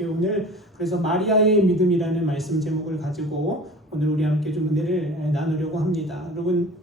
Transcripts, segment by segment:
오늘 그래서 마리아의 믿음이라는 말씀 제목을 가지고 오늘 우리 함께 좀 은혜를 나누려고 합니다. 여러분,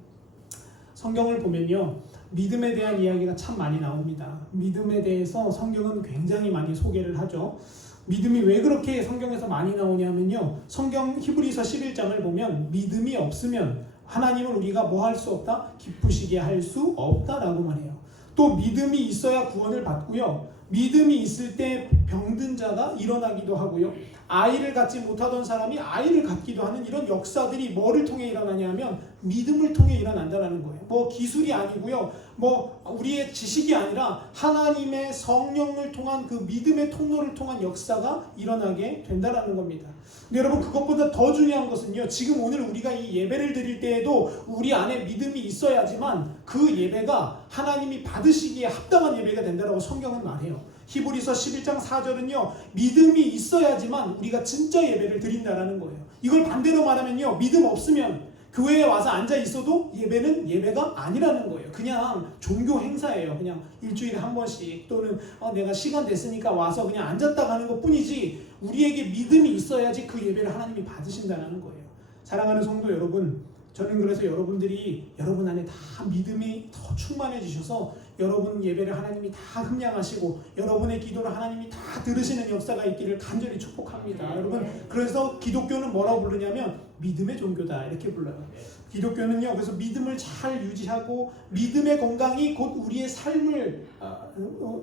성경을 보면요, 믿음에 대한 이야기가 참 많이 나옵니다. 믿음에 대해서 성경은 굉장히 많이 소개를 하죠. 믿음이 왜 그렇게 성경에서 많이 나오냐면요, 성경 히브리서 11장을 보면 믿음이 없으면 하나님을 우리가 뭐 할 수 없다? 기쁘시게 할 수 없다라고 말해요. 또 믿음이 있어야 구원을 받고요, 믿음이 있을 때 병든 자가 일어나기도 하고요, 아이를 갖지 못하던 사람이 아이를 갖기도 하는 이런 역사들이 뭐를 통해 일어나냐면 믿음을 통해 일어난다는 거예요. 뭐 기술이 아니고요, 뭐 우리의 지식이 아니라 하나님의 성령을 통한 그 믿음의 통로를 통한 역사가 일어나게 된다는 겁니다. 근데 여러분, 그것보다 더 중요한 것은요, 지금 오늘 우리가 이 예배를 드릴 때에도 우리 안에 믿음이 있어야지만 그 예배가 하나님이 받으시기에 합당한 예배가 된다고 성경은 말해요. 히브리서 11장 4절은요, 믿음이 있어야지만 우리가 진짜 예배를 드린다라는 거예요. 이걸 반대로 말하면요, 믿음 없으면 교회에 와서 앉아 있어도 예배는 예배가 아니라는 거예요. 그냥 종교 행사예요. 그냥 일주일에 한 번씩, 또는 내가 시간 됐으니까 와서 그냥 앉았다 가는 것 뿐이지, 우리에게 믿음이 있어야지 그 예배를 하나님이 받으신다는 거예요. 사랑하는 성도 여러분, 저는 그래서 여러분들이 여러분 안에 다 믿음이 더 충만해지셔서 여러분 예배를 하나님이 다 흠양하시고 여러분의 기도를 하나님이 다 들으시는 역사가 있기를 간절히 축복합니다. 여러분, 그래서 기독교는 뭐라고 부르냐면 믿음의 종교다 이렇게 불러요. 기독교는요, 그래서 믿음을 잘 유지하고 믿음의 건강이 곧 우리의 삶을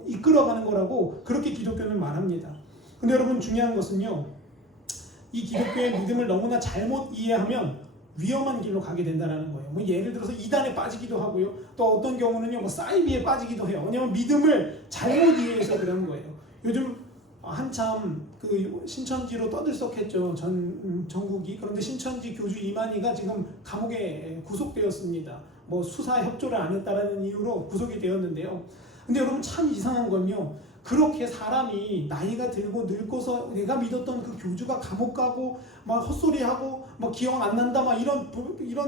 이끌어가는 거라고 그렇게 기독교는 말합니다. 근데 여러분, 중요한 것은요, 이 기독교의 믿음을 너무나 잘못 이해하면 위험한 길로 가게 된다는 거예요. 뭐 예를 들어서 이단에 빠지기도 하고요, 또 어떤 경우는요, 뭐 사이비에 빠지기도 해요. 왜냐면 믿음을 잘못 이해해서 그런 거예요. 요즘 한참 그 신천지로 떠들썩했죠, 전국이. 그런데 신천지 교주 이만희가 지금 감옥에 구속되었습니다. 뭐 수사 협조를 안 했다라는 이유로 구속이 되었는데요. 근데 여러분, 참 이상한 건요, 그렇게 사람이 나이가 들고 늙고서 내가 믿었던 그 교주가 감옥 가고 막 헛소리하고 막 기억 안 난다 막 이런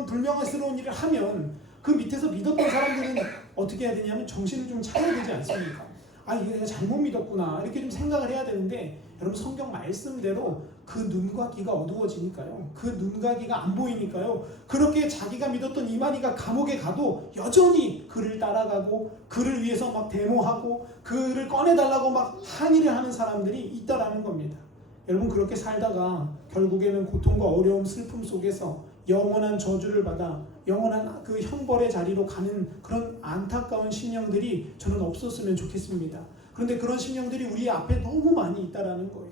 불명예스러운 일을 하면 그 밑에서 믿었던 사람들은 어떻게 해야 되냐면 정신을 좀 차려야 되지 않습니까? 아, 이거 내가 잘못 믿었구나 이렇게 좀 생각을 해야 되는데, 여러분, 성경 말씀대로 그 눈과 귀가 어두워지니까요, 그 눈과 귀가 안 보이니까요, 그렇게 자기가 믿었던 이만희가 감옥에 가도 여전히 그를 따라가고 그를 위해서 막 데모하고 그를 꺼내달라고 막 항의를 하는 사람들이 있다라는 겁니다. 여러분, 그렇게 살다가 결국에는 고통과 어려움, 슬픔 속에서 영원한 저주를 받아 영원한 그 형벌의 자리로 가는 그런 안타까운 심령들이 저는 없었으면 좋겠습니다. 그런데 그런 심령들이 우리 앞에 너무 많이 있다라는 거예요.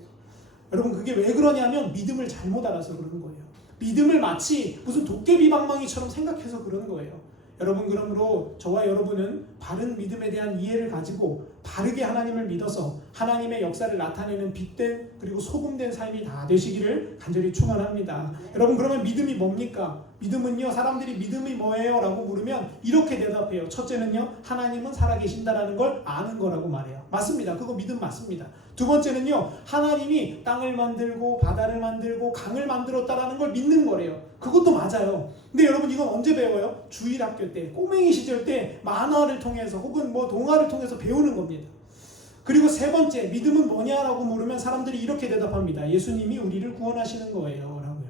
여러분, 그게 왜 그러냐면 믿음을 잘못 알아서 그러는 거예요. 믿음을 마치 무슨 도깨비 방망이처럼 생각해서 그러는 거예요. 여러분, 그러므로 저와 여러분은 바른 믿음에 대한 이해를 가지고 바르게 하나님을 믿어서 하나님의 역사를 나타내는 빛된 그리고 소금된 삶이 다 되시기를 간절히 축원합니다. 여러분, 그러면 믿음이 뭡니까? 믿음은요, 사람들이 믿음이 뭐예요? 라고 물으면 이렇게 대답해요. 첫째는요, 하나님은 살아계신다라는 걸 아는 거라고 말해요. 맞습니다. 그거 믿음 맞습니다. 두 번째는요, 하나님이 땅을 만들고 바다를 만들고 강을 만들었다라는 걸 믿는 거래요. 그것도 맞아요. 근데 여러분, 이건 언제 배워요? 주일학교 때, 꼬맹이 시절 때 만화를 통해서 혹은 뭐 동화를 통해서 배우는 겁니다. 그리고 세 번째, 믿음은 뭐냐라고 물으면 사람들이 이렇게 대답합니다. 예수님이 우리를 구원하시는 거예요 라고요.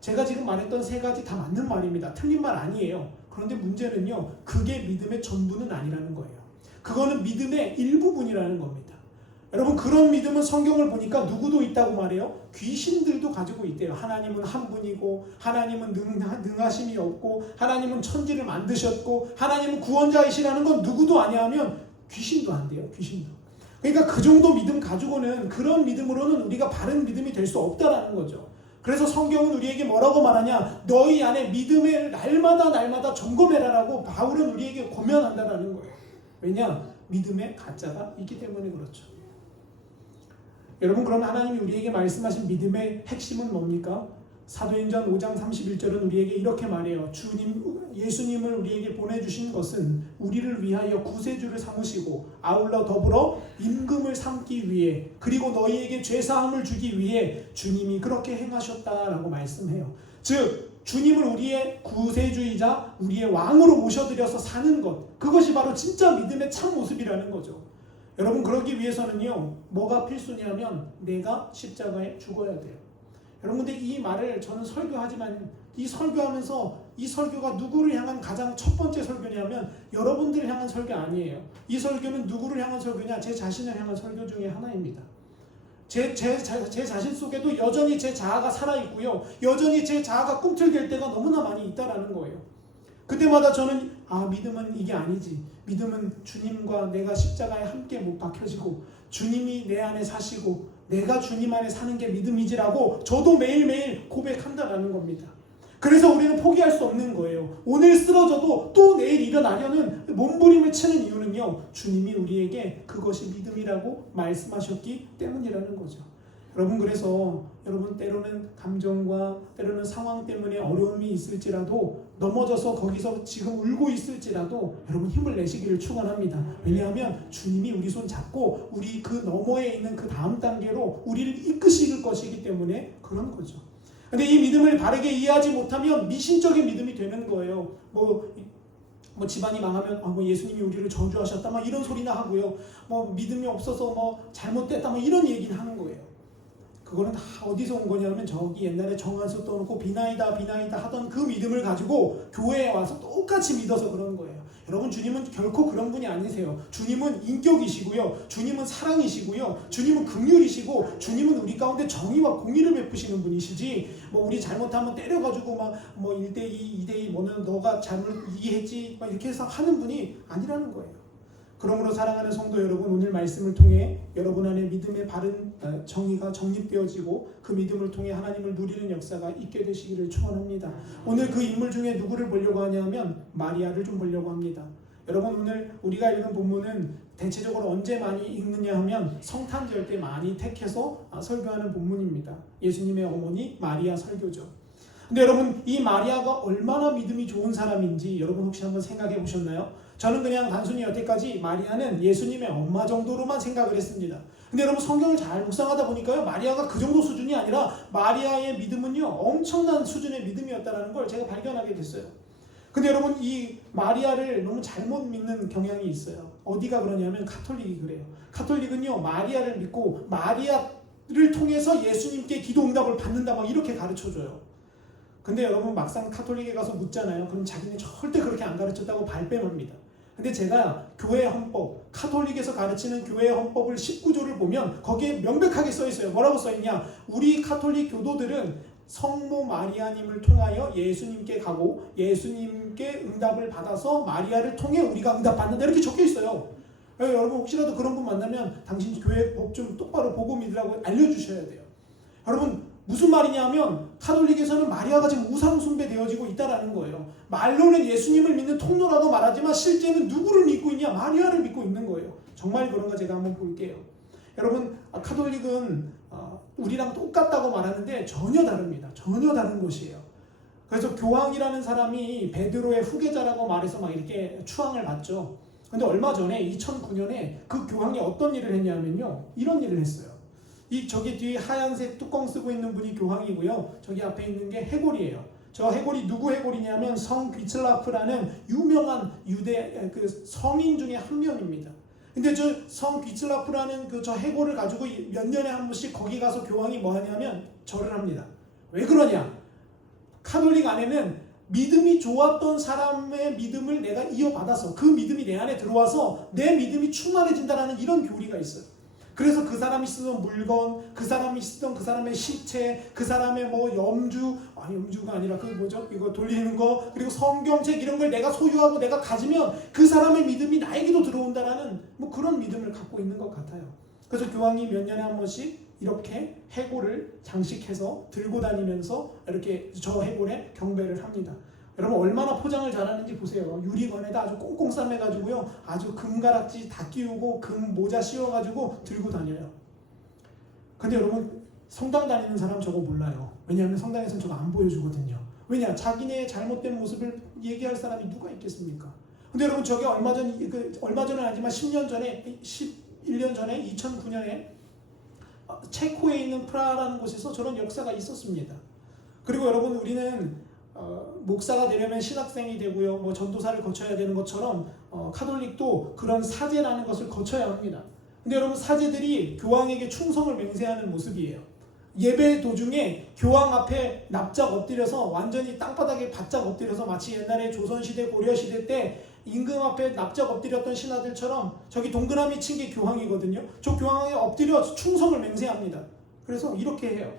제가 지금 말했던 세 가지 다 맞는 말입니다. 틀린 말 아니에요. 그런데 문제는요, 그게 믿음의 전부는 아니라는 거예요. 그거는 믿음의 일부분이라는 겁니다. 여러분, 그런 믿음은 성경을 보니까 누구도 있다고 말해요? 귀신들도 가지고 있대요. 하나님은 한 분이고 하나님은 능하심이 없고 하나님은 천지를 만드셨고 하나님은 구원자이시라는 건 누구도 아니야 하면 귀신도 안 돼요. 귀신도. 그러니까 그 정도 믿음 가지고는, 그런 믿음으로는 우리가 바른 믿음이 될 수 없다라는 거죠. 그래서 성경은 우리에게 뭐라고 말하냐? 너희 안에 믿음을 날마다 점검해라라고 바울은 우리에게 권면한다라는 거예요. 왜냐? 믿음에 가짜가 있기 때문에 그렇죠. 여러분, 그럼 하나님이 우리에게 말씀하신 믿음의 핵심은 뭡니까? 사도행전 5장 31절은 우리에게 이렇게 말해요. 예수님을 우리에게 보내주신 것은 우리를 위하여 구세주를 삼으시고 아울러 더불어 임금을 삼기 위해, 그리고 너희에게 죄사함을 주기 위해 주님이 그렇게 행하셨다라고 말씀해요. 즉, 주님을 우리의 구세주이자 우리의 왕으로 모셔드려서 사는 것, 그것이 바로 진짜 믿음의 참 모습이라는 거죠. 여러분 그러기 위해서는요 뭐가 필수냐면 내가 십자가에 죽어야 돼요. 여러분 근데 이 말을 저는 설교하지만 이 설교하면서 이 설교가 누구를 향한 가장 첫 번째 설교냐면 여러분들을 향한 설교 아니에요. 이 설교는 누구를 향한 설교냐? 제 자신을 향한 설교 중에 하나입니다. 제 자신 속에도 여전히 제 자아가 살아있고요. 여전히 제 자아가 꿈틀댈 때가 너무나 많이 있다라는 거예요. 그때마다 저는 믿음은 이게 아니지. 믿음은 주님과 내가 십자가에 함께 못 박혀지고 주님이 내 안에 사시고 내가 주님 안에 사는 게 믿음이지라고 저도 매일매일 고백한다라는 겁니다. 그래서 우리는 포기할 수 없는 거예요. 오늘 쓰러져도 또 내일 일어나려는 몸부림을 치는 이유는요. 주님이 우리에게 그것이 믿음이라고 말씀하셨기 때문이라는 거죠. 여러분 그래서 여러분 때로는 감정과 때로는 상황 때문에 어려움이 있을지라도 넘어져서 거기서 지금 울고 있을지라도 여러분 힘을 내시기를 축원합니다. 왜냐하면 주님이 우리 손 잡고 우리 그 너머에 있는 그 다음 단계로 우리를 이끄실 것이기 때문에 그런 거죠. 근데 이 믿음을 바르게 이해하지 못하면 미신적인 믿음이 되는 거예요. 뭐 집안이 망하면 뭐 예수님이 우리를 저주하셨다 막 이런 소리나 하고요. 뭐 믿음이 없어서 뭐 잘못됐다 뭐 이런 얘기를 하는 거예요. 그거는 다 어디서 온 거냐면 저기 옛날에 정한수 떠놓고 비나이다 하던 그 믿음을 가지고 교회에 와서 똑같이 믿어서 그런 거예요. 여러분 주님은 결코 그런 분이 아니세요. 주님은 인격이시고요. 주님은 사랑이시고요. 주님은 긍휼이시고 주님은 우리 가운데 정의와 공의를 베푸시는 분이시지 뭐 우리 잘못하면 때려가지고 막 뭐 1대2, 2대2 뭐는 너가 잘못 이해했지 막 이렇게 해서 하는 분이 아니라는 거예요. 그러므로 사랑하는 성도 여러분 오늘 말씀을 통해 여러분 안에 믿음의 바른 정의가 정립되어지고 그 믿음을 통해 하나님을 누리는 역사가 있게 되시기를 축원합니다. 오늘 그 인물 중에 누구를 보려고 하냐면 마리아를 좀 보려고 합니다. 여러분 오늘 우리가 읽은 본문은 대체적으로 언제 많이 읽느냐 하면 성탄절 때 많이 택해서 설교하는 본문입니다. 예수님의 어머니 마리아 설교죠. 근데 여러분 이 마리아가 얼마나 믿음이 좋은 사람인지 여러분 혹시 한번 생각해 보셨나요? 저는 그냥 단순히 여태까지 마리아는 예수님의 엄마 정도로만 생각을 했습니다. 근데 여러분 성경을 잘 묵상하다 보니까요 마리아가 그 정도 수준이 아니라 마리아의 믿음은요 엄청난 수준의 믿음이었다는 걸 제가 발견하게 됐어요. 근데 여러분 이 마리아를 너무 잘못 믿는 경향이 있어요. 어디가 그러냐면 가톨릭이 그래요. 가톨릭은요 마리아를 믿고 마리아를 통해서 예수님께 기도 응답을 받는다 막 이렇게 가르쳐줘요. 근데 여러분 막상 카톨릭에 가서 묻잖아요. 그럼 자기는 절대 그렇게 안 가르쳤다고 발뺌합니다. 근데 제가 교회 헌법, 카톨릭에서 가르치는 교회 헌법을 19조를 보면 거기에 명백하게 써 있어요. 뭐라고 써 있냐? 우리 카톨릭 교도들은 성모 마리아님을 통하여 예수님께 가고 예수님께 응답을 받아서 마리아를 통해 우리가 응답받는다 이렇게 적혀 있어요. 여러분 혹시라도 그런 분 만나면 당신 교회 법 좀 똑바로 보고 믿으라고 알려주셔야 돼요. 여러분 무슨 말이냐면 카톨릭에서는 마리아가 지금 우상 숭배되어지고 있다라는 거예요. 말로는 예수님을 믿는 통로라고 말하지만 실제는 누구를 믿고 있냐? 마리아를 믿고 있는 거예요. 정말 그런가 제가 한번 볼게요. 여러분 카톨릭은 우리랑 똑같다고 말하는데 전혀 다릅니다. 전혀 다른 것이에요. 그래서 교황이라는 사람이 베드로의 후계자라고 말해서 막 이렇게 추앙을 받죠. 근데 얼마 전에 2009년에 그 교황이 어떤 일을 했냐면요. 이런 일을 했어요. 저기 뒤에 하얀색 뚜껑 쓰고 있는 분이 교황이고요. 저기 앞에 있는 게 해골이에요. 저 해골이 누구 해골이냐면 성 귀슬라프라는 유명한 유대 그 성인 중에 한 명입니다. 근데 저 성 귀슬라프라는 저 해골을 가지고 몇 년에 한 번씩 거기 가서 교황이 뭐 하냐면 절을 합니다. 왜 그러냐? 카톨릭 안에는 믿음이 좋았던 사람의 믿음을 내가 이어받아서 그 믿음이 내 안에 들어와서 내 믿음이 충만해진다는 이런 교리가 있어요. 그래서 그 사람이 쓰던 물건, 그 사람이 쓰던 그 사람의 시체, 그 사람의 뭐 염주가 아니라 그 뭐죠? 이거 돌리는 거, 그리고 성경책 이런 걸 내가 소유하고 내가 가지면 그 사람의 믿음이 나에게도 들어온다라는 뭐 그런 믿음을 갖고 있는 것 같아요. 그래서 교황이 몇 년에 한 번씩 이렇게 해골을 장식해서 들고 다니면서 이렇게 저 해골에 경배를 합니다. 여러분 얼마나 포장을 잘하는지 보세요. 유리관에다 아주 꽁꽁 싸매가지고요. 아주 금가락지 다 끼우고 금 모자 씌워가지고 들고 다녀요. 근데 여러분 성당 다니는 사람 저거 몰라요. 왜냐하면 성당에서는 저거 안 보여주거든요. 왜냐? 자기네 잘못된 모습을 얘기할 사람이 누가 있겠습니까? 근데 여러분 저게 얼마 전은 아니지만 10년 전에 11년 전에 2009년에 체코에 있는 프라하라는 곳에서 저런 역사가 있었습니다. 그리고 여러분 우리는 목사가 되려면 신학생이 되고요, 뭐 전도사를 거쳐야 되는 것처럼 카톨릭도 그런 사제라는 것을 거쳐야 합니다. 근데 여러분 사제들이 교황에게 충성을 맹세하는 모습이에요. 예배 도중에 교황 앞에 납작 엎드려서 완전히 땅바닥에 바짝 엎드려서 마치 옛날에 조선시대 고려시대 때 임금 앞에 납작 엎드렸던 신하들처럼 저기 동그라미 친 게 교황이거든요. 저 교황에 엎드려 충성을 맹세합니다. 그래서 이렇게 해요.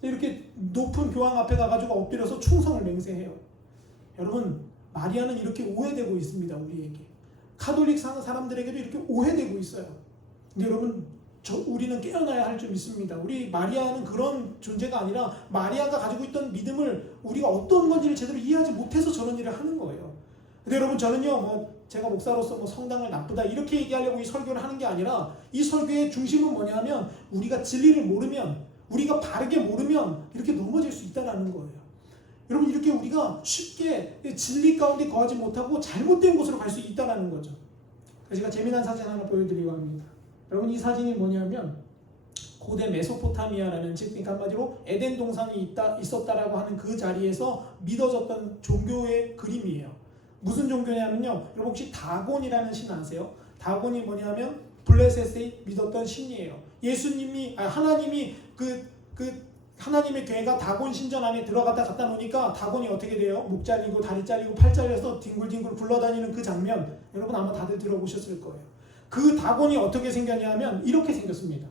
이렇게 높은 교황 앞에 가가지고 엎드려서 충성을 맹세해요. 여러분 마리아는 이렇게 오해되고 있습니다. 우리에게. 카톨릭 사람들에게도 이렇게 오해되고 있어요. 근데 여러분 우리는 깨어나야 할 점 있습니다. 우리 마리아는 그런 존재가 아니라 마리아가 가지고 있던 믿음을 우리가 어떤 건지를 제대로 이해하지 못해서 저런 일을 하는 거예요. 근데 여러분 저는요 제가 목사로서 성당을 나쁘다 이렇게 얘기하려고 이 설교를 하는 게 아니라 이 설교의 중심은 뭐냐면 우리가 진리를 모르면 우리가 바르게 모르면 이렇게 넘어질 수 있다는 거예요. 여러분 이렇게 우리가 쉽게 진리 가운데 거하지 못하고 잘못된 곳으로 갈 수 있다는 거죠. 제가 재미난 사진 하나 보여드리려고 합니다. 여러분 이 사진이 뭐냐면 고대 메소포타미아라는 즉 그러니까 한마디로 에덴 동산이 있었다라고 하는 그 자리에서 믿어졌던 종교의 그림이에요. 무슨 종교냐면요. 여러분 혹시 다곤이라는 신 아세요? 다곤이 뭐냐면 블레셋에 믿었던 신이에요. 하나님이 하나님의 교회가 다곤 신전 안에 들어갔다 갔다 놓으니까 다곤이 어떻게 돼요? 목 잘리고 다리 잘리고 팔 잘려서 딩굴딩굴 굴러다니는 그 장면 여러분 아마 다들 들어보셨을 거예요. 그 다곤이 어떻게 생겼냐면 이렇게 생겼습니다.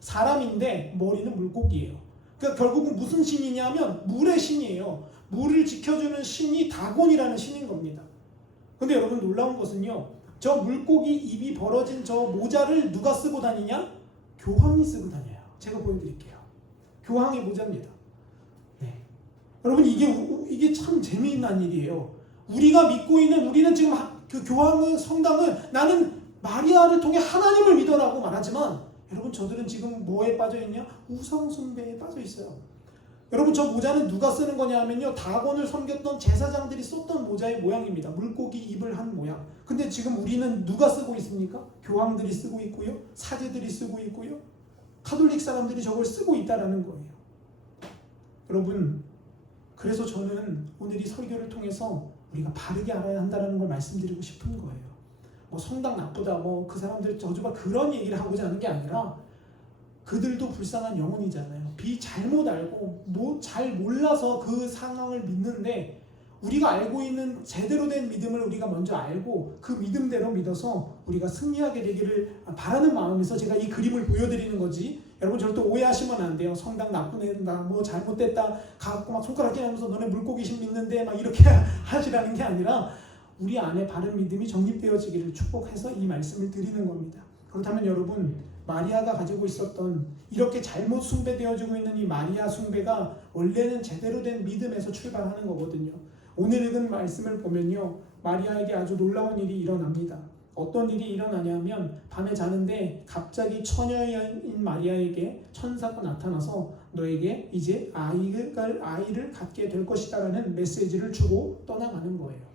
사람인데 머리는 물고기예요. 그러니까 결국은 무슨 신이냐면 물의 신이에요. 물을 지켜주는 신이 다곤이라는 신인 겁니다. 근데 여러분 놀라운 것은요. 저 물고기 입이 벌어진 저 모자를 누가 쓰고 다니냐? 교황이 쓰고 다녀요. 제가 보여드릴게요. 교황의 모자입니다. 네. 여러분 이게 참 재미있는 일이에요. 우리는 지금 그 교황의 성당은 나는 마리아를 통해 하나님을 믿어라고 말하지만 여러분 저들은 지금 뭐에 빠져있냐? 우상숭배에 빠져있어요. 여러분 저 모자는 누가 쓰는 거냐면요. 다곤을 섬겼던 제사장들이 썼던 모자의 모양입니다. 물고기 입을 한 모양. 근데 지금 우리는 누가 쓰고 있습니까? 교황들이 쓰고 있고요. 사제들이 쓰고 있고요. 카톨릭 사람들이 저걸 쓰고 있다라는 거예요. 여러분 그래서 저는 오늘 이 설교를 통해서 우리가 바르게 알아야 한다는 걸 말씀드리고 싶은 거예요. 성당 나쁘다 그 사람들 저주가 그런 얘기를 하고자 하는 게 아니라 그들도 불쌍한 영혼이잖아요. 잘못 알고 잘 몰라서 그 상황을 믿는데 우리가 알고 있는 제대로 된 믿음을 우리가 먼저 알고 그 믿음대로 믿어서 우리가 승리하게 되기를 바라는 마음에서 제가 이 그림을 보여드리는 거지. 여러분 절대 오해하시면 안 돼요. 성당 나쁜 애다 잘못됐다 가갖고 막 손가락 깨면서 너네 물고기신 믿는데 막 이렇게 하시라는 게 아니라 우리 안에 바른 믿음이 정립되어지기를 축복해서 이 말씀을 드리는 겁니다. 그렇다면 여러분 마리아가 가지고 있었던 이렇게 잘못 숭배되어지고 있는 이 마리아 숭배가 원래는 제대로 된 믿음에서 출발하는 거거든요. 오늘 읽은 말씀을 보면요. 마리아에게 아주 놀라운 일이 일어납니다. 어떤 일이 일어나냐면 밤에 자는데 갑자기 처녀인 마리아에게 천사가 나타나서 너에게 이제 아이를 갖게 될 것이다 라는 메시지를 주고 떠나가는 거예요.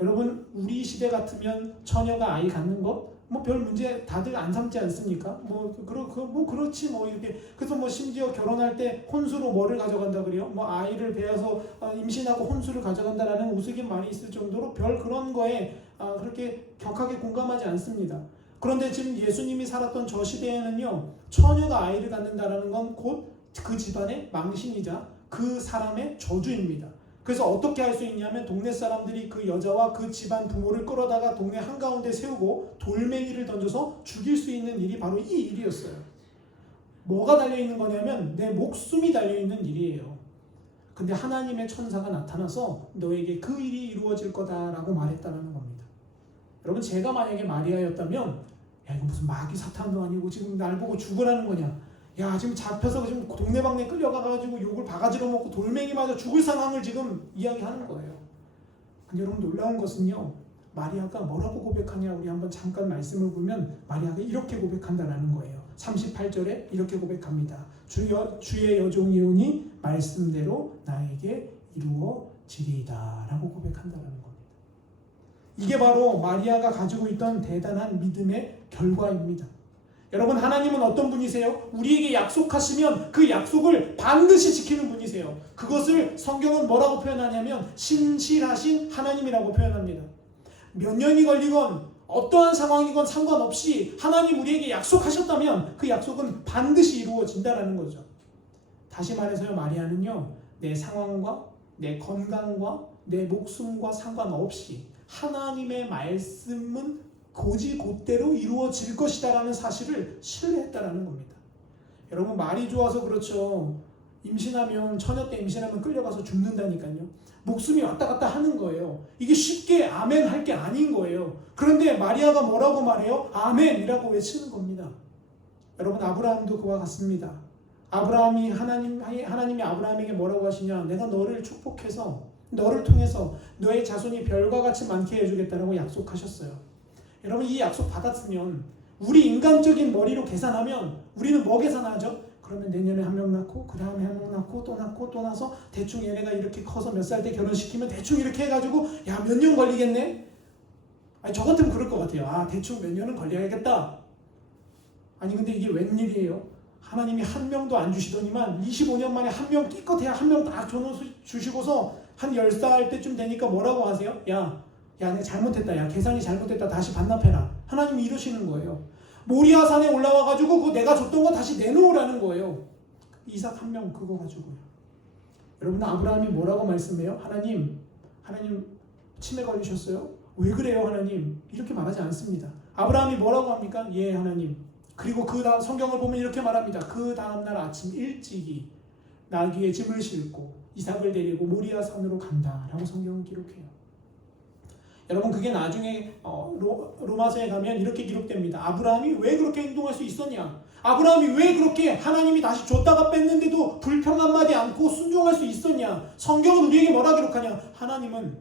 여러분 우리 시대 같으면 처녀가 아이 갖는 것 별 문제 다들 안 삼지 않습니까? 그렇지 이렇게 그래서 심지어 결혼할 때 혼수로 뭐를 가져간다 그래요? 아이를 배워서 임신하고 혼수를 가져간다라는 우스갯 말이 있을 정도로 별 그런 거에 그렇게 격하게 공감하지 않습니다. 그런데 지금 예수님이 살았던 저 시대에는요 처녀가 아이를 갖는다라는 건 곧 그 집안의 망신이자 그 사람의 저주입니다. 그래서 어떻게 할 수 있냐면 동네 사람들이 그 여자와 그 집안 부모를 끌어다가 동네 한가운데 세우고 돌멩이를 던져서 죽일 수 있는 일이 바로 이 일이었어요. 뭐가 달려있는 거냐면 내 목숨이 달려있는 일이에요. 근데 하나님의 천사가 나타나서 너에게 그 일이 이루어질 거다라고 말했다는 겁니다. 여러분 제가 만약에 마리아였다면 야 이거 무슨 마귀 사탄도 아니고 지금 날 보고 죽으라는 거냐. 야 지금 잡혀서 지금 동네방네 끌려가가지고 욕을 바가지로 먹고 돌멩이 맞아 죽을 상황을 지금 이야기하는 거예요. 근데 여러분 놀라운 것은요. 마리아가 뭐라고 고백하냐 우리 한번 잠깐 말씀을 보면 마리아가 이렇게 고백한다라는 거예요. 38절에 이렇게 고백합니다. 주의 여종이오니 말씀대로 나에게 이루어지리이다 라고 고백한다라는 겁니다. 이게 바로 마리아가 가지고 있던 대단한 믿음의 결과입니다. 여러분 하나님은 어떤 분이세요? 우리에게 약속하시면 그 약속을 반드시 지키는 분이세요. 그것을 성경은 뭐라고 표현하냐면 신실하신 하나님이라고 표현합니다. 몇 년이 걸리건 어떠한 상황이건 상관없이 하나님 우리에게 약속하셨다면 그 약속은 반드시 이루어진다라는 거죠. 다시 말해서요, 마리아는요, 내 상황과 내 건강과 내 목숨과 상관없이 하나님의 말씀은 곧이곧대로 이루어질 것이다라는 사실을 신뢰했다라는 겁니다. 여러분, 말이 좋아서 그렇죠. 임신하면, 처녀 때 임신하면 끌려가서 죽는다니까요. 목숨이 왔다 갔다 하는 거예요. 이게 쉽게 아멘 할 게 아닌 거예요. 그런데 마리아가 뭐라고 말해요? 아멘이라고 외치는 겁니다. 여러분, 아브라함도 그와 같습니다. 하나님이 아브라함에게 뭐라고 하시냐? 내가 너를 축복해서 너를 통해서 너의 자손이 별과 같이 많게 해주겠다라고 약속하셨어요. 여러분, 이 약속 받았으면 우리 인간적인 머리로 계산하면 우리는 뭐 계산하죠? 그러면 내년에 한 명 낳고 그 다음에 한 명 낳고 또 낳고 또 나서 대충 얘네가 이렇게 커서 몇 살 때 결혼시키면 대충 이렇게 해가지고 야, 몇 년 걸리겠네? 아니, 저 같으면 그럴 것 같아요. 아, 대충 몇 년은 걸려야겠다. 아니, 근데 이게 웬일이에요? 하나님이 한 명도 안 주시더니만 25년 만에 한 명 끼껏해야 한 명 딱 주시고서 한 10살 때쯤 되니까 뭐라고 하세요? 야, 내가 잘못했다. 야, 계산이 잘못됐다. 다시 반납해라. 하나님이 이러시는 거예요. 모리아산에 올라와가지고 그 내가 줬던 거 다시 내놓으라는 거예요. 이삭 한 명 그거 가지고요. 여러분, 아브라함이 뭐라고 말씀해요? 하나님 치매 걸리셨어요? 왜 그래요, 하나님? 이렇게 말하지 않습니다. 아브라함이 뭐라고 합니까? 예, 하나님. 그리고 그 다음 성경을 보면 이렇게 말합니다. 그 다음날 아침 일찍이 나귀에 짐을 싣고 이삭을 데리고 모리아산으로 간다라고 성경은 기록해요. 여러분, 그게 나중에 로마서에 가면 이렇게 기록됩니다. 아브라함이 왜 그렇게 행동할 수 있었냐? 아브라함이 왜 그렇게 하나님이 다시 줬다가 뺐는데도 불평 한마디 않고 순종할 수 있었냐? 성경은 우리에게 뭐라 기록하냐? 하나님은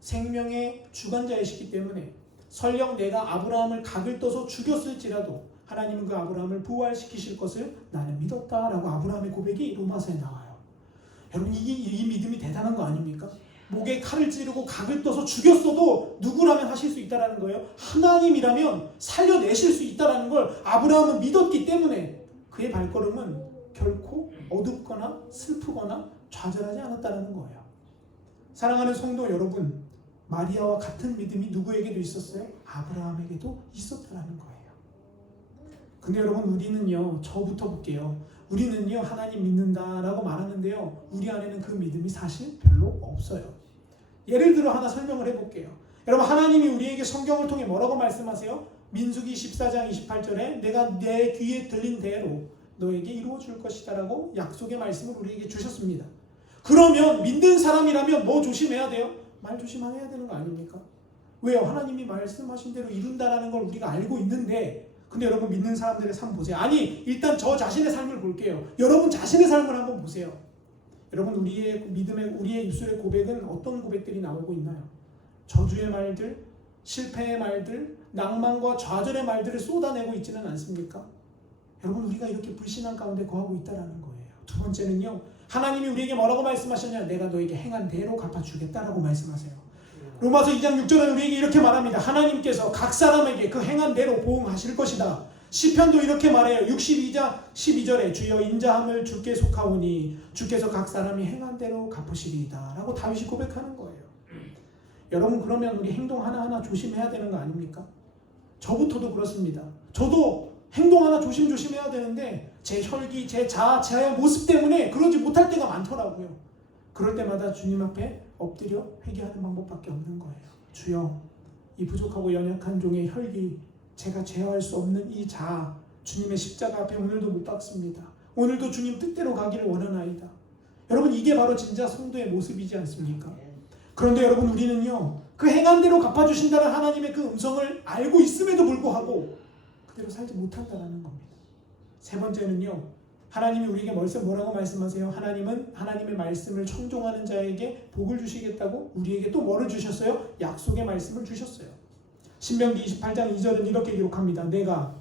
생명의 주관자이시기 때문에 설령 내가 아브라함을 각을 떠서 죽였을지라도 하나님은 그 아브라함을 부활시키실 것을 나는 믿었다라고 아브라함의 고백이 로마서에 나와요. 여러분, 이 믿음이 대단한 거 아닙니까? 목에 칼을 찌르고 각을 떠서 죽였어도 누구라면 하실 수 있다는 거예요. 하나님이라면 살려내실 수 있다는 걸 아브라함은 믿었기 때문에 그의 발걸음은 결코 어둡거나 슬프거나 좌절하지 않았다는 거예요. 사랑하는 성도 여러분, 마리아와 같은 믿음이 누구에게도 있었어요? 아브라함에게도 있었다는 거예요. 근데 여러분, 우리는요, 저부터 볼게요. 우리는요, 하나님 믿는다라고 말하는데요, 우리 안에는 그 믿음이 사실 별로 없어요. 예를 들어 하나 설명을 해볼게요. 여러분, 하나님이 우리에게 성경을 통해 뭐라고 말씀하세요? 민수기 14장 28절에 내가 내 귀에 들린 대로 너에게 이루어 줄 것이다 라고 약속의 말씀을 우리에게 주셨습니다. 그러면 믿는 사람이라면 뭐 조심해야 돼요? 말 조심해야 되는 거 아닙니까? 왜요? 하나님이 말씀하신 대로 이룬다라는 걸 우리가 알고 있는데, 근데 여러분, 믿는 사람들의 삶 보세요. 아니, 일단 저 자신의 삶을 볼게요. 여러분 자신의 삶을 한번 보세요. 여러분, 우리의 입술의 고백은 어떤 고백들이 나오고 있나요? 저주의 말들, 실패의 말들, 낭만과 좌절의 말들을 쏟아내고 있지는 않습니까? 여러분, 우리가 이렇게 불신앙 가운데 거하고 있다는 거예요. 두 번째는요, 하나님이 우리에게 뭐라고 말씀하셨냐? 내가 너에게 행한 대로 갚아주겠다라고 말씀하세요. 로마서 2장 6절은 우리에게 이렇게 말합니다. 하나님께서 각 사람에게 그 행한 대로 보응하실 것이다. 시편도 이렇게 말해요. 62장 12절에 주여 인자함을 주께 속하오니 주께서 각 사람이 행한 대로 갚으시리이다 라고 다윗이 고백하는 거예요. 여러분, 그러면 우리 행동 하나하나 조심해야 되는 거 아닙니까? 저부터도 그렇습니다. 저도 행동 하나 조심해야 되는데 제 혈기, 제 자아, 제 모습 때문에 그러지 못할 때가 많더라고요. 그럴 때마다 주님 앞에 엎드려 회개하는 방법밖에 없는 거예요. 주여, 이 부족하고 연약한 종의 혈기, 제가 제어할 수 없는 이 자아, 주님의 십자가 앞에 오늘도 못 박습니다. 오늘도 주님 뜻대로 가기를 원하나이다. 여러분, 이게 바로 진짜 성도의 모습이지 않습니까? 그런데 여러분, 우리는요, 그 행한 대로 갚아주신다는 하나님의 그 음성을 알고 있음에도 불구하고 그대로 살지 못한다는 겁니다. 세 번째는요, 하나님이 우리에게 뭐라고 말씀하세요? 하나님은 하나님의 말씀을 청종하는 자에게 복을 주시겠다고 우리에게 또 뭐를 주셨어요? 약속의 말씀을 주셨어요. 신명기 28장 2절은 이렇게 기록합니다. 내가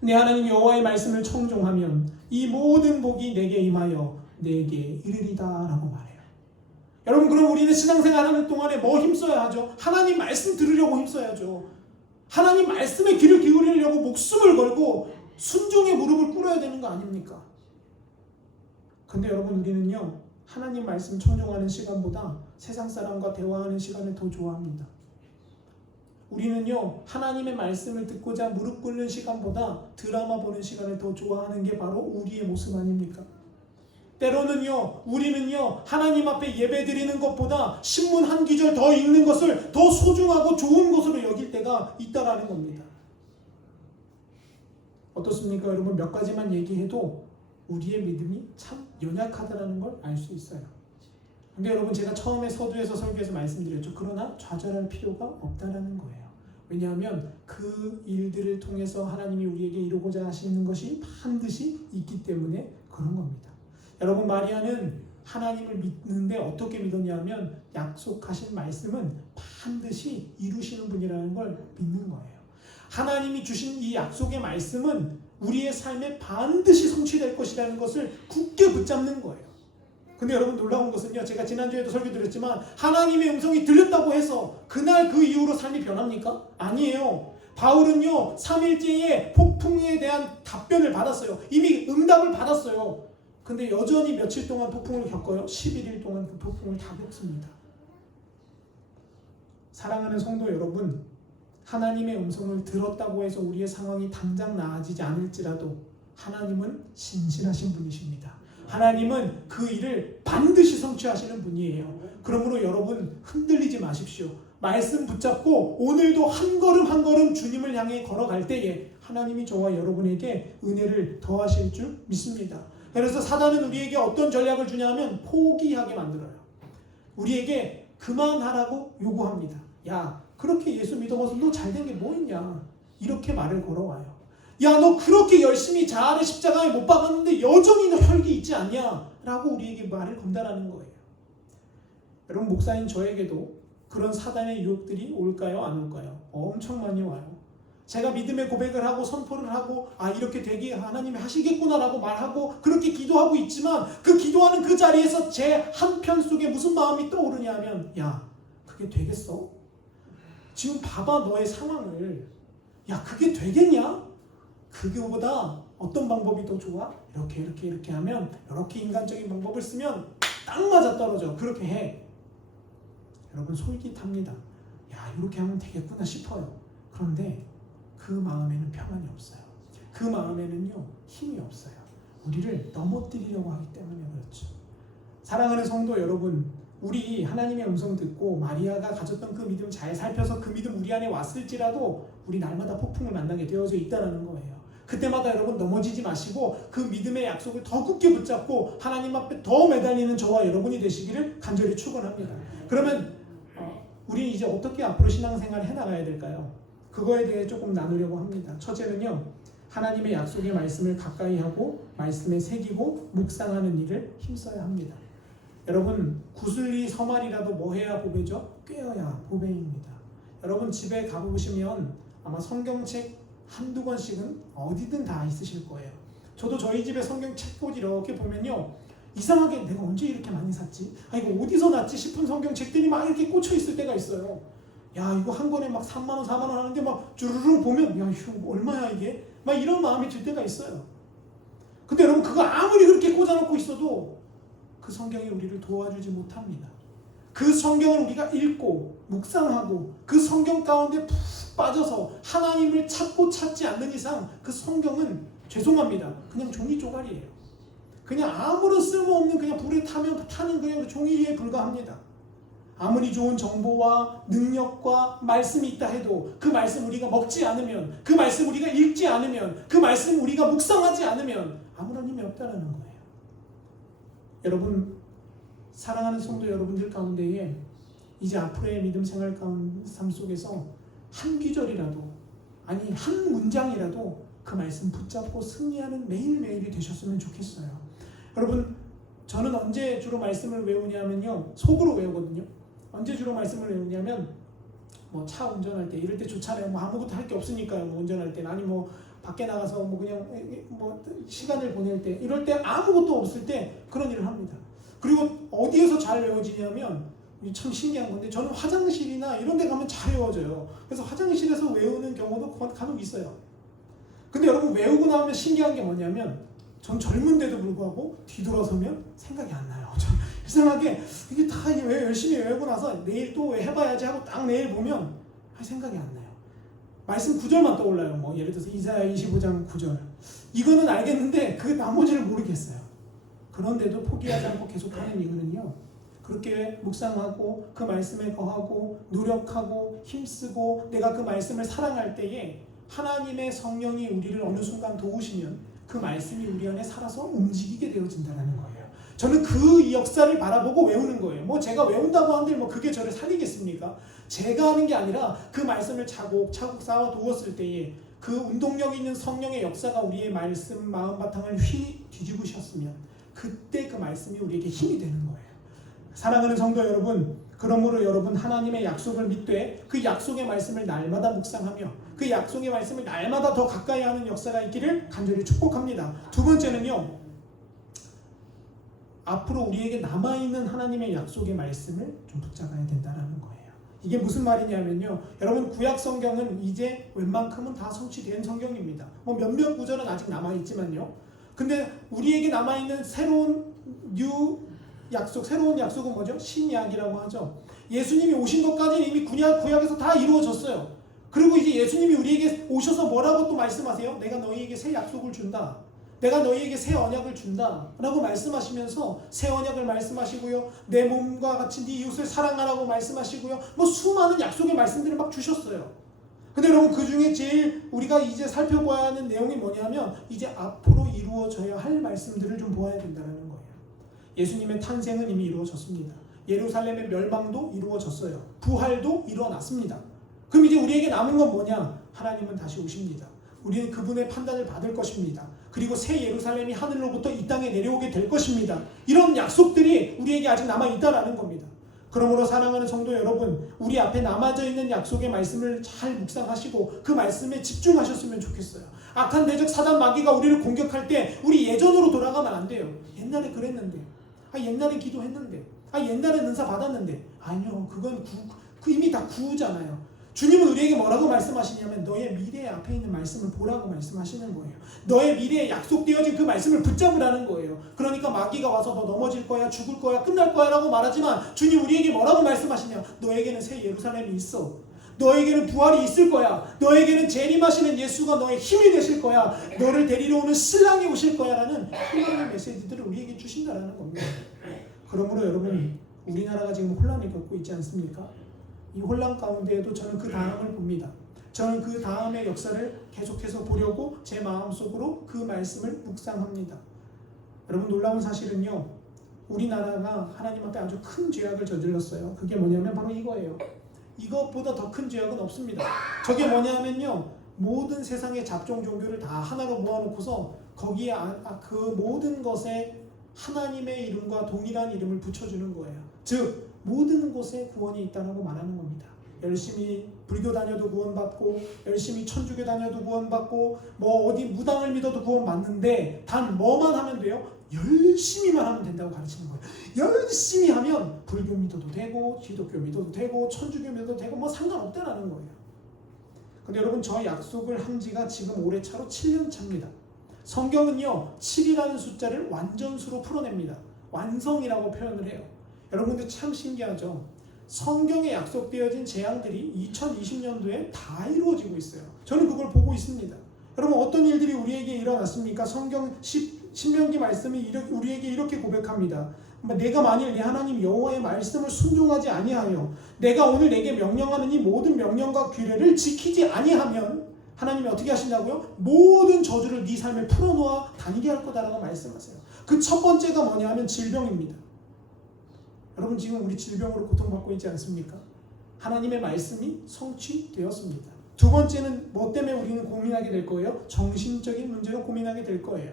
내 하나님 여호와의 말씀을 청종하면 이 모든 복이 내게 임하여 내게 이르리다 라고 말해요. 여러분, 그럼 우리는 신앙생활하는 동안에 뭐 힘써야 하죠? 하나님 말씀 들으려고 힘써야죠. 하나님 말씀에 귀를 기울이려고 목숨을 걸고 순종의 무릎을 꿇어야 되는 거 아닙니까? 근데 여러분, 우리는요, 하나님 말씀 청종하는 시간보다 세상 사람과 대화하는 시간을 더 좋아합니다. 우리는요 하나님의 말씀을 듣고자 무릎 꿇는 시간보다 드라마 보는 시간을 더 좋아하는 게 바로 우리의 모습 아닙니까? 때로는요 우리는요 하나님 앞에 예배 드리는 것보다 신문 한 기절 더 읽는 것을 더 소중하고 좋은 것으로 여길 때가 있다라는 겁니다. 어떻습니까? 여러분 몇 가지만 얘기해도 우리의 믿음이 참 연약하다는 걸 알 수 있어요. 근데 여러분 제가 처음에 서두에서 설교에서 말씀드렸죠. 그러나 좌절할 필요가 없다라는 거예요. 왜냐하면 그 일들을 통해서 하나님이 우리에게 이루고자 하시는 것이 반드시 있기 때문에 그런 겁니다. 여러분 마리아는 하나님을 믿는데 어떻게 믿었냐면 약속하신 말씀은 반드시 이루시는 분이라는 걸 믿는 거예요. 하나님이 주신 이 약속의 말씀은 우리의 삶에 반드시 성취될 것이라는 것을 굳게 붙잡는 거예요. 근데 여러분 놀라운 것은요, 제가 지난주에도 설교드렸지만 하나님의 음성이 들렸다고 해서 그날 그 이후로 삶이 변합니까? 아니에요. 바울은요 3일째에 폭풍에 대한 답변을 받았어요. 이미 응답을 받았어요. 근데 여전히 며칠 동안 폭풍을 겪어요. 11일 동안 그 폭풍을 다 겪습니다. 사랑하는 성도 여러분, 하나님의 음성을 들었다고 해서 우리의 상황이 당장 나아지지 않을지라도 하나님은 신실하신 분이십니다. 하나님은 그 일을 반드시 성취하시는 분이에요. 그러므로 여러분 흔들리지 마십시오. 말씀 붙잡고 오늘도 한 걸음 한 걸음 주님을 향해 걸어갈 때에 하나님이 저와 여러분에게 은혜를 더하실 줄 믿습니다. 그래서 사단은 우리에게 어떤 전략을 주냐면 포기하게 만들어요. 우리에게 그만하라고 요구합니다. 야, 그렇게 예수 믿어봐서 너 잘된 게 뭐 있냐? 이렇게 말을 걸어와요. 야, 너 그렇게 열심히 자아를 십자가에 못 박았는데 여전히 너 혈기 있지 않냐? 라고 우리에게 말을 건다라는 거예요. 여러분 목사인 저에게도 그런 사단의 유혹들이 올까요? 안 올까요? 엄청 많이 와요. 제가 믿음의 고백을 하고 선포를 하고 이렇게 되게 하나님이 하시겠구나라고 말하고 그렇게 기도하고 있지만 그 기도하는 그 자리에서 제 한편 속에 무슨 마음이 떠오르냐 하면 야, 그게 되겠어? 지금 봐봐 너의 상황을. 야, 그게 되겠냐? 그거보다 어떤 방법이 더 좋아? 이렇게 하면 이렇게 인간적인 방법을 쓰면 딱 맞아 떨어져. 그렇게 해. 여러분 솔깃합니다. 야, 이렇게 하면 되겠구나 싶어요. 그런데 그 마음에는 평안이 없어요. 그 마음에는요 힘이 없어요. 우리를 넘어뜨리려고 하기 때문에 그렇죠. 사랑하는 성도 여러분, 우리 하나님의 음성 듣고 마리아가 가졌던 그 믿음 잘 살펴서 그 믿음 우리 안에 왔을지라도 우리 날마다 폭풍을 만나게 되어져 있다는 거예요. 그때마다 여러분 넘어지지 마시고 그 믿음의 약속을 더 굳게 붙잡고 하나님 앞에 더 매달리는 저와 여러분이 되시기를 간절히 축원합니다. 그러면 우리 이제 어떻게 앞으로 신앙생활을 해나가야 될까요? 그거에 대해 조금 나누려고 합니다. 첫째는요, 하나님의 약속의 말씀을 가까이 하고 말씀에 새기고 묵상하는 일을 힘써야 합니다. 여러분 구슬리 서말이라도 뭐 해야 보배죠? 꿰어야 보배입니다. 여러분 집에 가보시면 아마 성경책 한두 권씩은 어디든 다 있으실 거예요. 저도 저희 집에 성경책꽂이 이렇게 보면요, 이상하게 내가 언제 이렇게 많이 샀지? 이거 어디서 났지 싶은 성경책들이 막 이렇게 꽂혀 있을 때가 있어요. 야, 이거 한 권에 막 3만원 4만원 하는데 막 주르륵 보면 야, 이거 얼마야 이게? 막 이런 마음이 들 때가 있어요. 근데 여러분 그거 아무리 그렇게 꽂아놓고 있어도 그 성경이 우리를 도와주지 못합니다. 그 성경을 우리가 읽고 묵상하고 그 성경 가운데 푹 빠져서 하나님을 찾고 찾지 않는 이상 그 성경은 죄송합니다, 그냥 종이 쪼가리예요. 그냥 아무런 쓸모없는 그냥 불에 타면 타는 그냥 종이에 불과합니다. 아무리 좋은 정보와 능력과 말씀이 있다 해도 그 말씀 우리가 먹지 않으면, 그 말씀 우리가 읽지 않으면, 그 말씀 우리가 묵상하지 않으면 아무런 힘이 없다는 거예요. 여러분 사랑하는 성도 여러분들 가운데에 이제 앞으로의 믿음 생활 삶 속에서 한 귀절이라도, 아니 한 문장이라도 그 말씀 붙잡고 승리하는 매일매일이 되셨으면 좋겠어요. 여러분 저는 언제 주로 말씀을 외우냐면요, 속으로 외우거든요. 언제 주로 말씀을 외우냐면 뭐 차 운전할 때, 이럴 때 좋잖아요. 뭐 아무것도 할 게 없으니까요. 뭐 운전할 때, 아니 뭐 밖에 나가서 뭐 그냥 뭐 시간을 보낼 때, 이럴 때 아무것도 없을 때 그런 일을 합니다. 그리고 어디에서 잘 외워지냐면 참 신기한 건데, 저는 화장실이나 이런 데 가면 잘 외워져요. 그래서 화장실에서 외우는 경우도 간혹 있어요. 근데 여러분 외우고 나면 신기한 게 뭐냐면, 전 젊은데도 불구하고 뒤돌아서면 생각이 안 나요. 이상하게 이게 다 왜 열심히 외우고 나서 내일 또 해봐야지 하고 딱 내일 보면 생각이 안 나요. 말씀 구절만 떠올라요. 뭐 예를 들어서 이사야 25장 9절. 이거는 알겠는데 그 나머지를 모르겠어요. 그런데도 포기하지 않고 계속하는 이유는요. 그렇게 묵상하고 그 말씀에 거하고 노력하고 힘쓰고 내가 그 말씀을 사랑할 때에 하나님의 성령이 우리를 어느 순간 도우시면 그 말씀이 우리 안에 살아서 움직이게 되어진다는 거예요. 저는 그 역사를 바라보고 외우는 거예요. 뭐 제가 외운다고 한들 뭐 그게 저를 살리겠습니까? 제가 하는 게 아니라 그 말씀을 차곡차곡 쌓아 두었을 때에 그 운동력 있는 성령의 역사가 우리의 말씀 마음 바탕을 뒤집으셨으면 그때 그 말씀이 우리에게 힘이 되는 거예요. 사랑하는 성도 여러분, 그러므로 여러분 하나님의 약속을 믿되 그 약속의 말씀을 날마다 묵상하며 그 약속의 말씀을 날마다 더 가까이 하는 역사가 있기를 간절히 축복합니다. 두 번째는요, 앞으로 우리에게 남아있는 하나님의 약속의 말씀을 좀 붙잡아야 된다는 거예요. 이게 무슨 말이냐면요, 여러분 구약 성경은 이제 웬만큼은 다 성취된 성경입니다. 뭐 몇몇 구절은 아직 남아있지만요. 근데 우리에게 남아있는 새로운 약속은 뭐죠? 신약이라고 하죠. 예수님이 오신 것까지는 이미 구약에서 다 이루어졌어요. 그리고 이제 예수님이 우리에게 오셔서 뭐라고 또 말씀하세요? 내가 너희에게 새 약속을 준다. 내가 너희에게 새 언약을 준다 라고 말씀하시면서 새 언약을 말씀하시고요, 내 몸과 같이 네 이웃을 사랑하라고 말씀하시고요, 뭐 수많은 약속의 말씀들을 막 주셨어요. 근데 여러분 그 중에 제일 우리가 이제 살펴봐야 하는 내용이 뭐냐면 이제 앞으로 이루어져야 할 말씀들을 좀 보아야 된다는 거예요. 예수님의 탄생은 이미 이루어졌습니다. 예루살렘의 멸망도 이루어졌어요. 부활도 일어났습니다. 그럼 이제 우리에게 남은 건 뭐냐? 하나님은 다시 오십니다. 우리는 그분의 판단을 받을 것입니다. 그리고 새 예루살렘이 하늘로부터 이 땅에 내려오게 될 것입니다. 이런 약속들이 우리에게 아직 남아있다라는 겁니다. 그러므로 사랑하는 성도 여러분, 우리 앞에 남아져 있는 약속의 말씀을 잘 묵상하시고 그 말씀에 집중하셨으면 좋겠어요. 악한 대적 사단 마귀가 우리를 공격할 때 우리 예전으로 돌아가면 안 돼요. 옛날에 그랬는데, 옛날에 기도했는데, 옛날에 은사 받았는데. 아니요, 그건 이미 다 구잖아요. 주님은 우리에게 뭐라고 말씀하시냐면 너의 미래 앞에 있는 말씀을 보라고 말씀하시는 거예요. 너의 미래에 약속되어진 그 말씀을 붙잡으라는 거예요. 그러니까 마귀가 와서 너 넘어질 거야, 죽을 거야, 끝날 거야 라고 말하지만 주님 우리에게 뭐라고 말씀하시냐? 너에게는 새 예루살렘이 있어. 너에게는 부활이 있을 거야. 너에게는 재림하시는 예수가 너의 힘이 되실 거야. 너를 데리러 오는 신랑이 오실 거야 라는 희망의 메시지들을 우리에게 주신다라는 겁니다. 그러므로 여러분, 우리나라가 지금 혼란을 겪고 있지 않습니까? 이 혼란 가운데에도 저는 그 다음을 봅니다. 저는 그 다음의 역사를 계속해서 보려고 제 마음속으로 그 말씀을 묵상합니다. 여러분 놀라운 사실은요, 우리나라가 하나님 앞에 아주 큰 죄악을 저질렀어요. 그게 뭐냐면 바로 이거예요. 이것보다 더 큰 죄악은 없습니다. 저게 뭐냐면요, 모든 세상의 잡종 종교를 다 하나로 모아놓고서 거기에 그 모든 것에 하나님의 이름과 동일한 이름을 붙여주는 거예요. 즉 모든 곳에 구원이 있다고 말하는 겁니다. 열심히 불교 다녀도 구원받고, 열심히 천주교 다녀도 구원받고, 뭐 어디 무당을 믿어도 구원받는데 단 뭐만 하면 돼요? 열심히만 하면 된다고 가르치는 거예요. 열심히 하면 불교 믿어도 되고, 기독교 믿어도 되고, 천주교 믿어도 되고, 뭐 상관없다라는 거예요. 근데 여러분, 저 약속을 한 지가 지금 올해 차로 7년 차입니다. 성경은요 7이라는 숫자를 완전수로 풀어냅니다. 완성이라고 표현을 해요. 여러분들 참 신기하죠? 성경에 약속되어진 재앙들이 2020년도에 다 이루어지고 있어요. 저는 그걸 보고 있습니다. 여러분 어떤 일들이 우리에게 일어났습니까? 성경 신명기 말씀이 우리에게 이렇게 고백합니다. 내가 만일 네 하나님 여호와의 말씀을 순종하지 아니하여 내가 오늘 내게 명령하는 이 모든 명령과 규례를 지키지 아니하면 하나님이 어떻게 하신다고요? 모든 저주를 네 삶에 풀어놓아 다니게 할 거다라고 말씀하세요. 그 첫 번째가 뭐냐 하면 질병입니다. 여러분 지금 우리 질병으로 고통받고 있지 않습니까? 하나님의 말씀이 성취되었습니다. 두 번째는 뭐 때문에 우리는 고민하게 될 거예요? 정신적인 문제로 고민하게 될 거예요.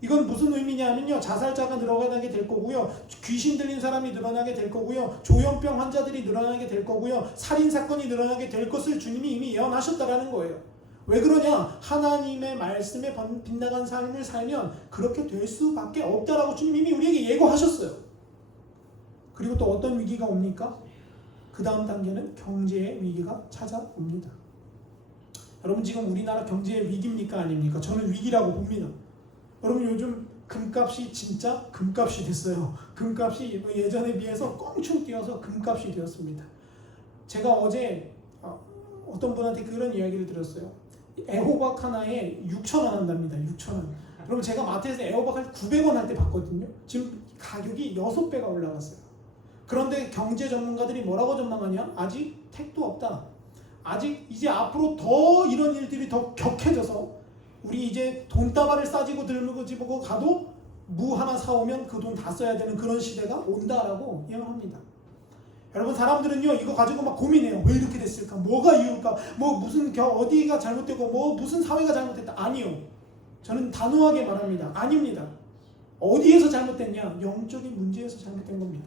이건 무슨 의미냐면요, 자살자가 늘어나게 될 거고요, 귀신 들린 사람이 늘어나게 될 거고요, 조현병 환자들이 늘어나게 될 거고요, 살인사건이 늘어나게 될 것을 주님이 이미 예언하셨다라는 거예요. 왜 그러냐? 하나님의 말씀에 빗나간 삶을 살면 그렇게 될 수밖에 없다라고 주님이 이미 우리에게 예고하셨어요. 그리고 또 어떤 위기가 옵니까? 그 다음 단계는 경제의 위기가 찾아옵니다. 여러분 지금 우리나라 경제의 위기입니까 아닙니까? 저는 위기라고 봅니다. 여러분 요즘 금값이 진짜 금값이 됐어요. 금값이 예전에 비해서 껑충 뛰어서 금값이 되었습니다. 제가 어제 어떤 분한테 그런 이야기를 들었어요. 애호박 하나에 6,000원 한답니다. 6,000원. 그럼 제가 마트에서 애호박을 900원 할 때 봤거든요. 지금 가격이 6배가 올라갔어요. 그런데 경제 전문가들이 뭐라고 전망하냐? 아직 택도 없다. 아직 이제 앞으로 더 이런 일들이 더 격해져서 우리 이제 돈다발을 싸지고 들고 집고 가도 무 하나 사오면 그 돈 다 써야 되는 그런 시대가 온다라고 예언합니다. 여러분 사람들은요 이거 가지고 막 고민해요. 왜 이렇게 됐을까? 뭐가 이유일까? 뭐 무슨 어디가 잘못되고 뭐 무슨 사회가 잘못됐다. 아니요. 저는 단호하게 말합니다. 아닙니다. 어디에서 잘못됐냐? 영적인 문제에서 잘못된 겁니다.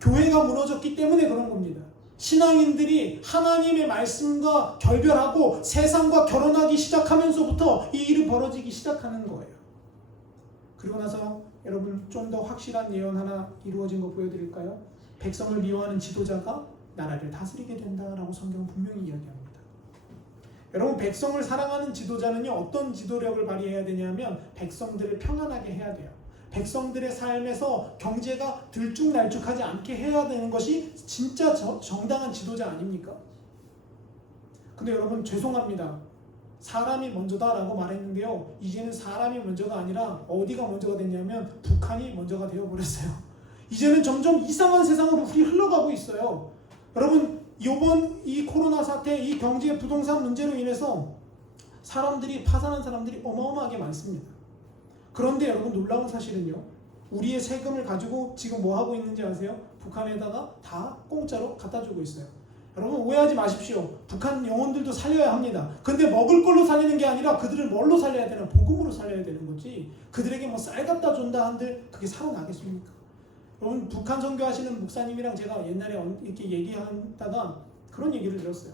교회가 무너졌기 때문에 그런 겁니다. 신앙인들이 하나님의 말씀과 결별하고 세상과 결혼하기 시작하면서부터 이 일이 벌어지기 시작하는 거예요. 그리고 나서 여러분 좀 더 확실한 예언 하나 이루어진 거 보여드릴까요? 백성을 미워하는 지도자가 나라를 다스리게 된다라고 성경은 분명히 이야기합니다. 여러분 백성을 사랑하는 지도자는요 어떤 지도력을 발휘해야 되냐면 백성들을 평안하게 해야 돼요. 백성들의 삶에서 경제가 들쭉날쭉하지 않게 해야 되는 것이 진짜 정당한 지도자 아닙니까? 근데 여러분 죄송합니다. 사람이 먼저다라고 말했는데요. 이제는 사람이 먼저가 아니라 어디가 먼저가 됐냐면 북한이 먼저가 되어버렸어요. 이제는 점점 이상한 세상으로 우리 흘러가고 있어요. 여러분 이번 이 코로나 사태, 이 경제 부동산 문제로 인해서 사람들이 파산한 사람들이 어마어마하게 많습니다. 그런데 여러분 놀라운 사실은요. 우리의 세금을 가지고 지금 뭐 하고 있는지 아세요? 북한에다가 다 공짜로 갖다 주고 있어요. 여러분 오해하지 마십시오. 북한 영혼들도 살려야 합니다. 근데 먹을 걸로 살리는 게 아니라 그들을 뭘로 살려야 되나? 복음으로 살려야 되는 거지. 그들에게 뭐 쌀 갖다 준다 한들 그게 살아나겠습니까? 여러분 북한 선교하시는 목사님이랑 제가 옛날에 이렇게 얘기하다가 그런 얘기를 들었어요.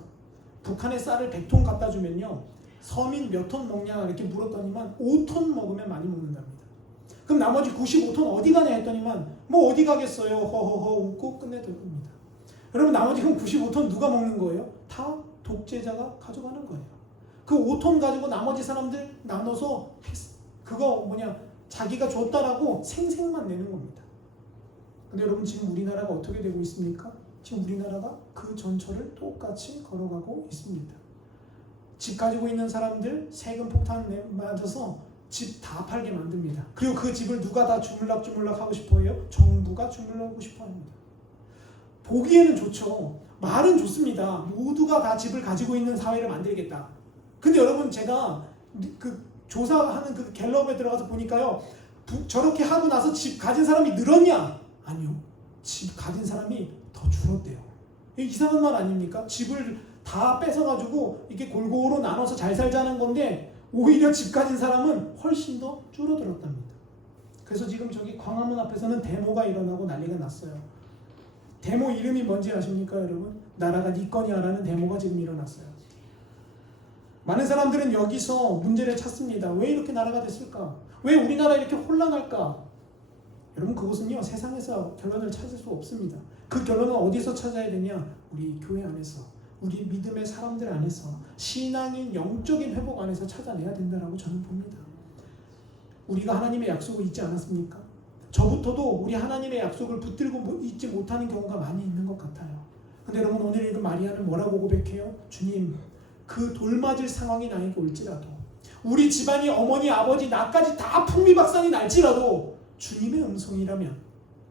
북한에 쌀을 100톤 갖다 주면요. 서민 몇 톤 먹냐 이렇게 물었더니만 5톤 먹으면 많이 먹는답니다. 그럼 나머지 95톤 어디 가냐 했더니만 뭐 어디 가겠어요. 허허허 웃고 끝내드립니다. 여러분 나머지 그럼 95톤 누가 먹는 거예요? 다 독재자가 가져가는 거예요. 그 5톤 가지고 나머지 사람들 나눠서 그거 자기가 줬다라고 생색만 내는 겁니다. 근데 여러분 지금 우리나라가 어떻게 되고 있습니까? 지금 우리나라가 그 전철을 똑같이 걸어가고 있습니다. 집 가지고 있는 사람들 세금 폭탄 맞아서 집 다 팔게 만듭니다. 그리고 그 집을 누가 다 주물럭주물럭 하고 싶어요? 정부가 주물럭하고 싶어 합니다. 보기에는 좋죠. 말은 좋습니다. 모두가 다 집을 가지고 있는 사회를 만들겠다. 근데 여러분 제가 그 조사하는 그 갤럽에 들어가서 보니까요. 저렇게 하고 나서 집 가진 사람이 늘었냐? 아니요. 집 가진 사람이 더 줄었대요. 이상한 말 아닙니까? 집을 다 뺏어가지고 이렇게 골고루 나눠서 잘 살자는 건데 오히려 집 가진 사람은 훨씬 더 줄어들었답니다. 그래서 지금 저기 광화문 앞에서는 데모가 일어나고 난리가 났어요. 데모 이름이 뭔지 아십니까 여러분? 나라가 네 거냐라는 데모가 지금 일어났어요. 많은 사람들은 여기서 문제를 찾습니다. 왜 이렇게 나라가 됐을까? 왜 우리나라 이렇게 혼란할까? 여러분 그것은요 세상에서 결론을 찾을 수 없습니다. 그 결론은 어디서 찾아야 되냐? 우리 교회 안에서, 우리 믿음의 사람들 안에서, 신앙인 영적인 회복 안에서 찾아내야 된다라고 저는 봅니다. 우리가 하나님의 약속을 잊지 않았습니까? 저부터도 우리 하나님의 약속을 붙들고 잊지 못하는 경우가 많이 있는 것 같아요. 근데 여러분 오늘 읽은 마리아는 뭐라고 고백해요? 주님, 그 돌맞을 상황이 나에게 올지라도, 우리 집안이 어머니, 아버지, 나까지 다 풍비박산이 날지라도 주님의 음성이라면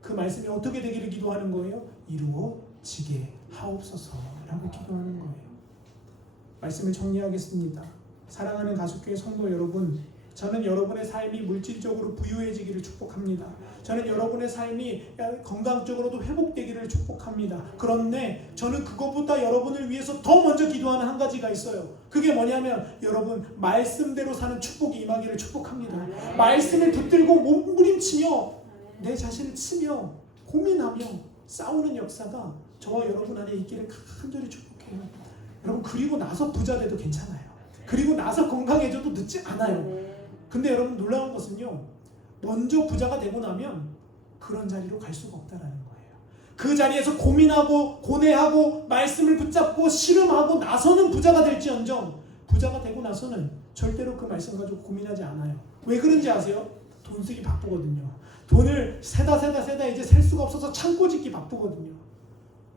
그 말씀이 어떻게 되기를 기도하는 거예요? 이루어지게 하옵소서라고 기도하는 거예요. 말씀을 정리하겠습니다. 사랑하는 가족교회 성도 여러분, 저는 여러분의 삶이 물질적으로 부유해지기를 축복합니다. 저는 여러분의 삶이 건강적으로도 회복되기를 축복합니다. 그런데 저는 그것보다 여러분을 위해서 더 먼저 기도하는 한 가지가 있어요. 그게 뭐냐면 여러분 말씀대로 사는 축복이 임하기를 축복합니다. 말씀을 붙들고 몸부림치며 내 자신을 치며 고민하며 싸우는 역사가 저와 여러분 안에 있기를 간절히 축복해요. 여러분 그리고 나서 부자 돼도 괜찮아요. 그리고 나서 건강해져도 늦지 않아요. 근데 여러분 놀라운 것은요, 먼저 부자가 되고 나면 그런 자리로 갈 수가 없다라는 거예요. 그 자리에서 고민하고 고뇌하고 말씀을 붙잡고 씨름하고 나서는 부자가 될지언정 부자가 되고 나서는 절대로 그 말씀 가지고 고민하지 않아요. 왜 그런지 아세요? 돈 쓰기 바쁘거든요. 돈을 세다 이제 셀 수가 없어서 창고 짓기 바쁘거든요.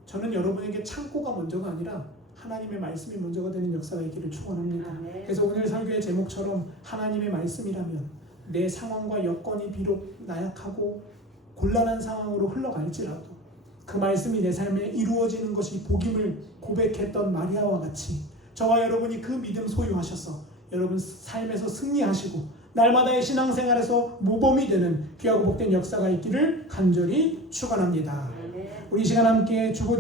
저는 여러분에게 창고가 먼저가 아니라 하나님의 말씀이 먼저가 되는 역사가 있기를 축원합니다. 아멘. 그래서 오늘 설교의 제목처럼 하나님의 말씀이라면 내 상황과 여건이 비록 나약하고 곤란한 상황으로 흘러갈지라도 그 말씀이 내 삶에 이루어지는 것이 복임을 고백했던 마리아와 같이 저와 여러분이 그 믿음 소유하셔서 여러분 삶에서 승리하시고 날마다의 신앙생활에서 모범이 되는 귀하고 복된 역사가 있기를 간절히 축원합니다. 아멘. 우리 시간 함께 주고